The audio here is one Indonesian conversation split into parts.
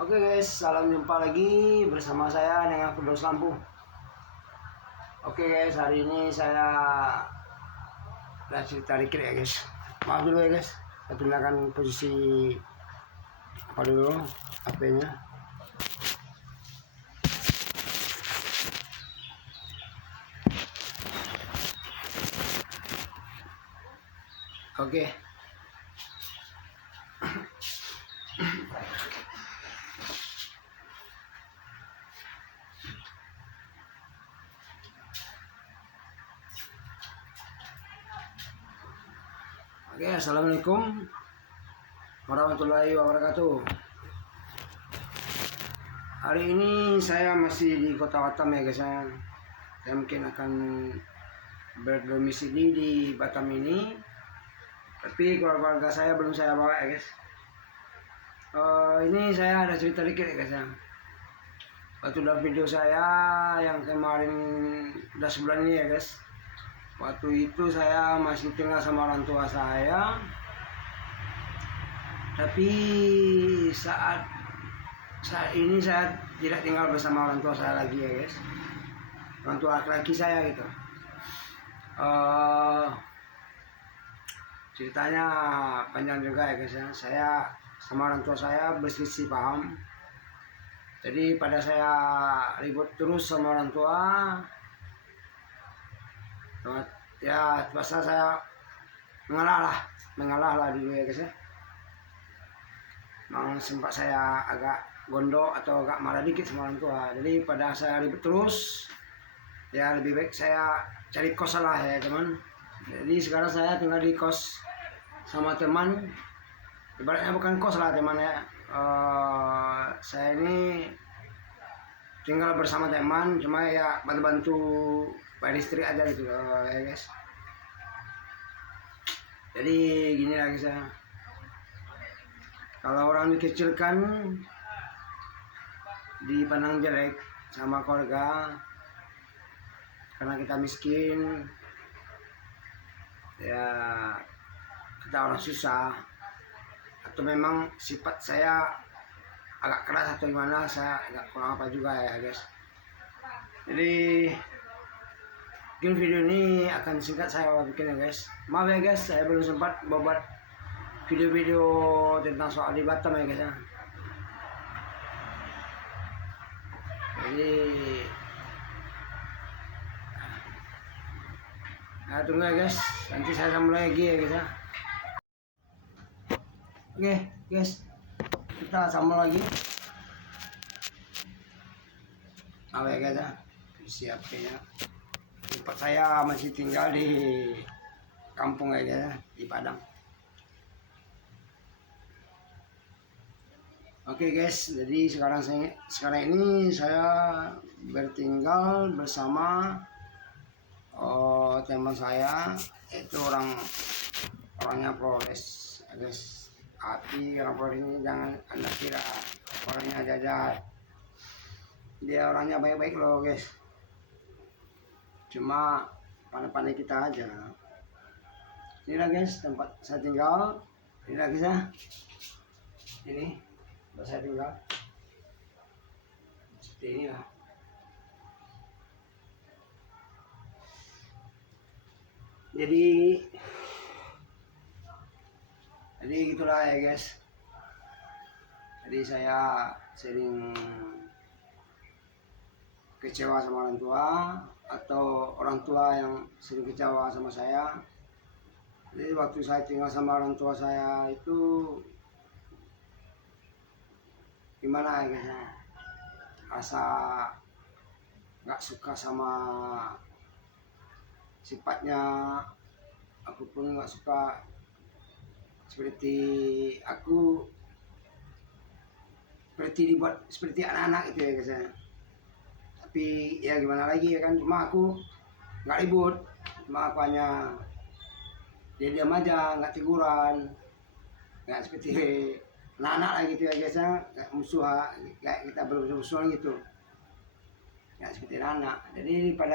Oke guys, salam jumpa lagi bersama saya dengan Firdaus Lampung. Oke guys, hari ini saya cerita dikit ya guys. Maaf dulu ya guys, saya pindahkan posisi apa dulu HP-nya. Oke. Oke, assalamualaikum warahmatullahi wabarakatuh. Hari ini saya masih di Kota Batam ya guys. Saya mungkin akan berdomisili di Batam ini, tapi keluarga saya belum saya bawa ya guys. Ini saya ada cerita dikit ya guys ya. Waktu dalam video saya yang kemarin udah sebulan ini ya guys. Waktu itu saya masih tinggal sama orang tua saya. Tapi saat ini saya tidak tinggal bersama orang tua saya lagi ya guys. Orang tua laki-laki saya gitu. Ceritanya panjang juga ya guys ya. Saya sama orang tua saya berselisih paham. Jadi pada saya ribut terus sama orang tua, ya terpaksa saya mengalah lah dulu ya guys ya. Memang sempat saya agak gondok atau agak marah dikit sama orang tua. Jadi pada saya ribut terus, ya lebih baik saya cari kos lah ya teman. Jadi sekarang saya tinggal di kos sama teman. Ibaratnya bukan kos lah teman ya. Saya ini tinggal bersama teman, cuma ya bantu-bantu bayar listrik aja gitu ya guys. Jadi gini lah guys ya. Kalau orang dikecilkan, dipandang jelek sama keluarga karena kita miskin, ya kita orang susah, atau memang sifat saya agak keras atau gimana, saya agak kurang apa juga ya guys. Jadi mungkin video ini akan singkat saya bikin ya guys. Maaf ya guys, saya belum sempat buat video-video tentang soal di Batam ya guys ya. Jadi nah, tunggu ya guys, nanti saya sambung lagi ya guys ya. Oke guys, kita sambung lagi. Apa ya guys ya, siapnya. Tempat saya masih tinggal di kampung ya guys ya, di Padang. Oke guys, jadi sekarang ini saya bertinggal bersama teman saya, itu orangnya Polres ya guys. Hati orang Polres ini jangan anda kira orangnya jahat. Dia orangnya baik-baik loh guys. Cuma pandai-pandai kita aja. Inilah guys tempat saya tinggal. Inilah guys ya. Ini tempat saya tinggal. Seperti ini lah. Jadi gitulah ya guys. Jadi saya sering kecewa sama orang tua, atau orang tua yang sering kecewa sama saya. Jadi waktu saya tinggal sama orang tua saya itu gimana ya guys ya, rasa nggak suka sama sifatnya. Aku pun nggak suka seperti dibuat seperti anak-anak itu ya guys ya. Tapi ya gimana lagi ya kan, cuma aku nggak ribut, cuma aku hanya diam aja, nggak teguran, nggak seperti anak-anak lah gitu ya guys ya, nggak musuh, kayak kita bermusuhan gitu, nggak seperti anak. Jadi pada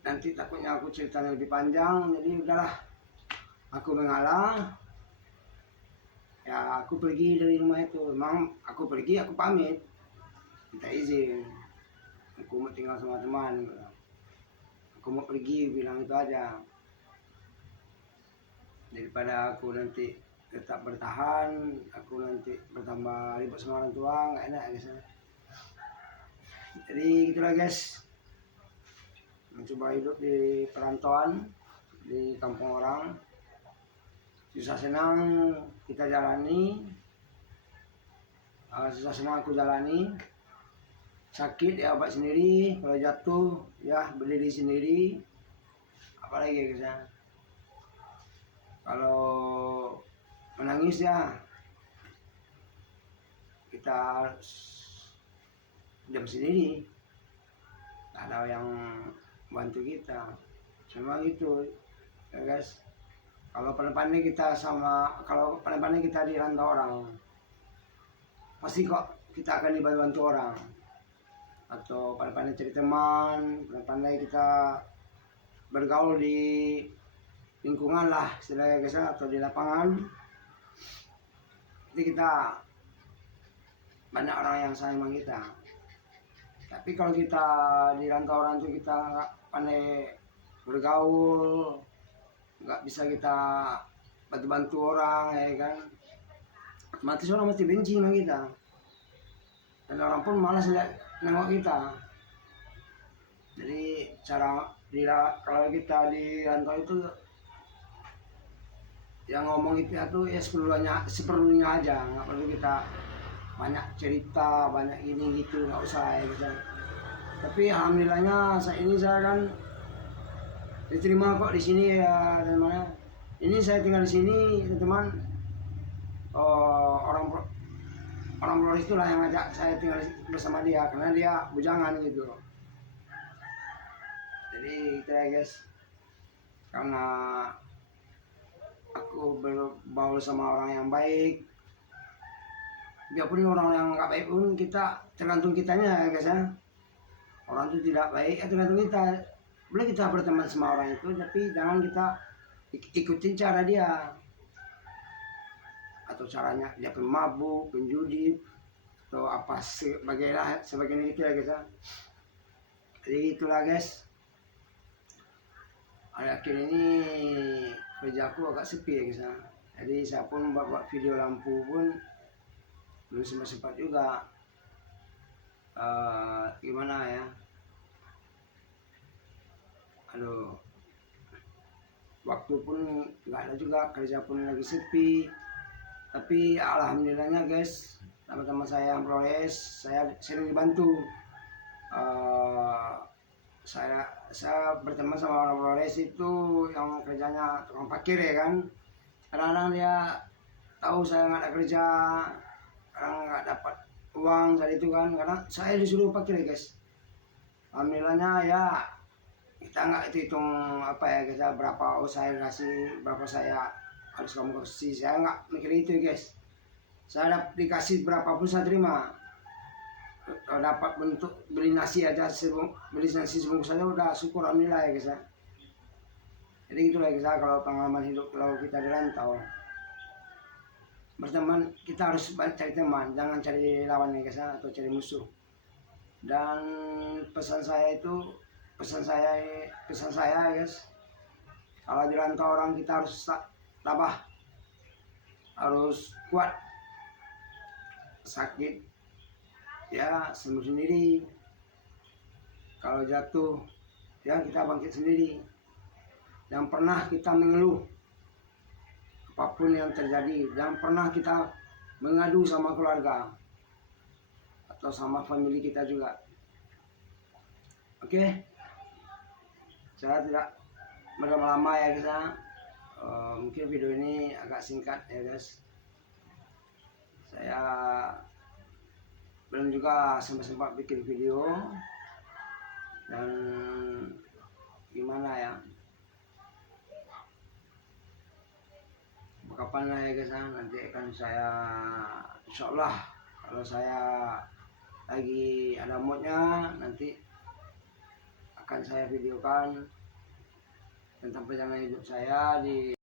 nanti takutnya aku ceritanya lebih panjang, jadi udahlah aku mengalah, ya aku pergi dari rumah itu. Memang aku pergi, aku pamit, minta izin, aku mau tinggal sama teman, aku mau pergi, bilang itu aja, daripada aku nanti tetap bertahan, aku nanti bertambah ribut sama orang tua, nggak enak guys. Jadi gitulah guys, mencoba hidup di perantauan, di kampung orang, susah senang kita jalani, susah senang aku jalani, sakit ya obat sendiri, kalau jatuh ya berdiri sendiri, apalagi guys ya, kalau menangis ya kita diam sendiri, tak ada yang bantu kita, cuma gitu ya guys. Kalau pandai-pandai kita kalau pandai-pandai kita dirantau orang, pasti kok kita akan dibantu orang. Atau pandai-pandai cari teman, pandai-pandai kita bergaul di lingkungan lah istilahnya guys, atau di lapangan. Jadi kita banyak orang yang sayang sama kita. Tapi kalau kita dirantau orang itu kita nggak pandai bergaul, nggak bisa kita bantu-bantu orang ya kan, otomatis orang mesti benci sama kita, dan orang pun malas nengok kita. Jadi kalau kita dirantau itu yang ngomong kita tuh ya seperlunya aja, nggak perlu kita banyak cerita, banyak ini gitu, nggak usah ya gitu. Tapi alhamdulillahnya saat ini saya kan diterima kok di sini ya, dan mana ini saya tinggal di sini teman, orang Flores itulah yang ngajak saya tinggal bersama dia, karena dia bujangan gitu. Jadi itu ya guys, karena aku berbaur sama orang yang baik, biarpun orang yang nggak baik pun kita tergantung kitanya ya guys ya. Orang itu tidak baik ya tergantung kita. Boleh kita berteman sama orang itu, tapi jangan kita ikutin cara dia, atau caranya dia pemabuk, penjudi, atau apa sebagainya gitu ya guys. Jadi itulah guys, akhir ini kerjaku agak sepi ya guys. Jadi saya pun buat video lampu pun belum sempat juga. Gimana ya, aduh, waktu pun nggak ada juga, kerja pun lagi sepi. Tapi alhamdulillahnya guys, teman-teman saya yang Flores, saya sering dibantu. Saya berteman sama orang Flores itu yang kerjanya tukang parkir ya kan. Kadang-kadang dia tahu saya nggak ada kerja, kadang nggak dapat uang saat itu kan, karena saya disuruh parkir ya guys. Alhamdulillahnya ya, kita nggak hitung apa ya guys, berapa saya kasih, berapa saya harus kamu kasih, saya nggak mikir itu guys. Saya dikasih berapapun saya terima. Kalau dapat bentuk beli nasi aja, beli nasi sebungkus saja udah syukur alhamdulillah ya guys ya. Jadi itulah guys, kalau pengalaman hidup kalau kita dirantau, berteman kita harus cari teman, jangan cari lawan ya guys ya, atau cari musuh. Dan pesan saya guys, kalau dirantau orang kita harus tabah, harus kuat, sakit ya sembuh sendiri, kalau jatuh ya kita bangkit sendiri. Jangan pernah kita mengeluh apapun yang terjadi, jangan pernah kita mengadu sama keluarga atau sama family kita juga. Oke, saya tidak berlama-lama ya guys. Mungkin video ini agak singkat ya guys. Saya belum juga sempat bikin video, dan gimana ya, kapan lah ya guys, nanti akan saya insyaallah kalau saya lagi ada moodnya, nanti akan saya videokan tentang perjalanan hidup saya di